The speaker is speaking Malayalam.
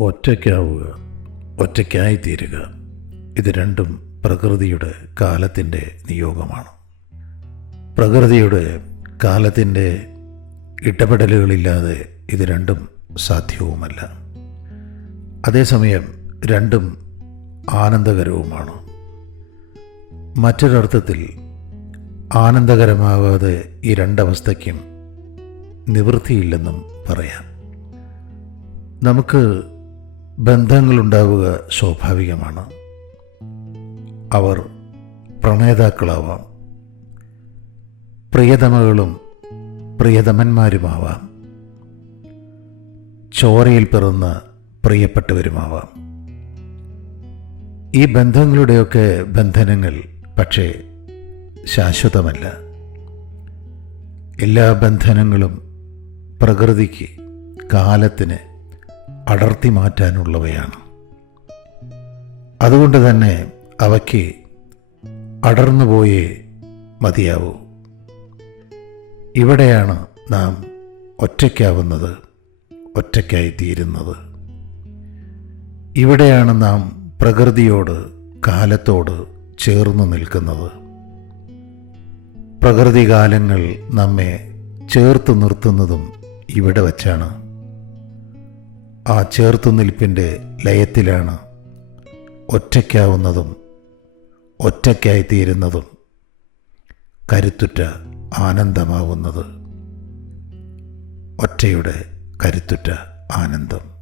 ഒറ്റയ്ക്കാവുക ഒറ്റയ്ക്കായി തീരുക ഇത് രണ്ടും പ്രകൃതിയുടെ കാലത്തിന്റെ നിയോഗമാണ്. പ്രകൃതിയുടെ കാലത്തിന്റെ ഇടപെടലുകളില്ലാതെ ഇത് രണ്ടും സാധ്യവുമല്ല. അതേസമയം രണ്ടും ആനന്ദകരവുമാണ്. മറ്റൊരർത്ഥത്തിൽ ആനന്ദകരമാവാതെ ഈ രണ്ടവസ്ഥയ്ക്കും നിവൃത്തിയില്ലെന്നും പറയാം. നമുക്ക് ബന്ധങ്ങളുണ്ടാവുക സ്വാഭാവികമാണ്. അവർ പ്രണേതാക്കളാവാം. പ്രിയതമകളും പ്രിയതമന്മാരുമാവാം. ചോരയിൽ പിറന്ന പ്രിയപ്പെട്ടവരുമാവാം. ഈ ബന്ധങ്ങളുടെയൊക്കെ ബന്ധനങ്ങൾ പക്ഷേ ശാശ്വതമല്ല. എല്ലാ ബന്ധനങ്ങളും പ്രകൃതിക്ക് കാലത്തിന് അടർത്തി മാറ്റാനുള്ളവയാണ്. അതുകൊണ്ട് തന്നെ അവയ്ക്ക് അടർന്നു പോയേ മതിയാവൂ. ഇവിടെയാണ് നാം ഒറ്റയ്ക്കാവുന്നത് ഒറ്റയ്ക്കായി തീരുന്നത്. ഇവിടെയാണ് നാം പ്രകൃതിയോട് കാലത്തോട് ചേർന്ന് നിൽക്കുന്നത്. പ്രകൃതികാലങ്ങൾ നമ്മെ ചേർത്ത് നിർത്തുന്നതും ഇവിടെ വച്ചാണ്. ആ ചേർത്തു നിൽപ്പിന്റെ ലയത്തിലാണ് ഒറ്റയ്ക്കാവുന്നതും ഒറ്റയ്ക്കായി തീരുന്നതും കരുത്തുറ്റ ആനന്ദമാവുന്നത്. ഒറ്റയുടെ കരുത്തുറ്റ ആനന്ദം.